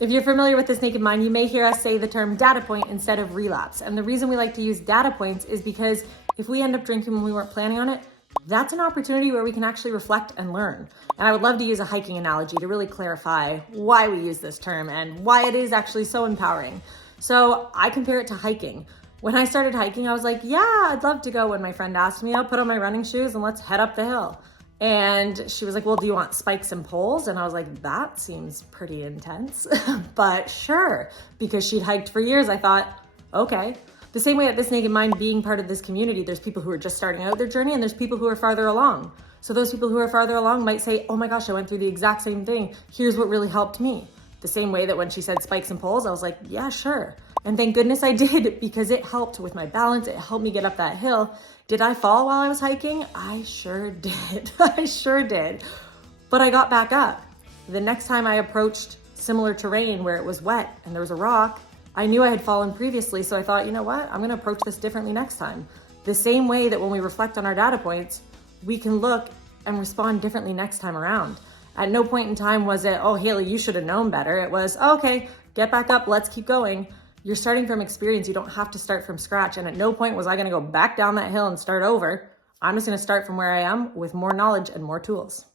If you're familiar with This Naked Mind, you may hear us say the term data point instead of relapse. And the reason we like to use data points is because if we end up drinking when we weren't planning on it, that's an opportunity where we can actually reflect and learn. And I would love to use a hiking analogy to really clarify why we use this term and why it is actually so empowering. So I compare it to hiking. When I started hiking, I was like, yeah, I'd love to go. When my friend asked me, I'll put on my running shoes and let's head up the hill. And she was like, well, do you want spikes and poles? And I was like, that seems pretty intense, but sure. Because she'd hiked for years, I thought, okay. The same way at This Naked Mind, being part of this community, there's people who are just starting out their journey and there's people who are farther along. So those people who are farther along might say, oh my gosh, I went through the exact same thing. Here's what really helped me. The same way that when she said spikes and poles, I was like, yeah, sure. And thank goodness I did, because it helped with my balance. It helped me get up that hill. Did I fall while I was hiking? I sure did. I sure did. But I got back up. The next time I approached similar terrain where it was wet and there was a rock, I knew I had fallen previously. So I thought, you know what? I'm gonna approach this differently next time. The same way that when we reflect on our data points, we can look and respond differently next time around. At no point in time was it, oh, Haley, you should have known better. It was, oh, okay, get back up, let's keep going. You're starting from experience. You don't have to start from scratch. And at no point was I gonna go back down that hill and start over. I'm just gonna start from where I am with more knowledge and more tools.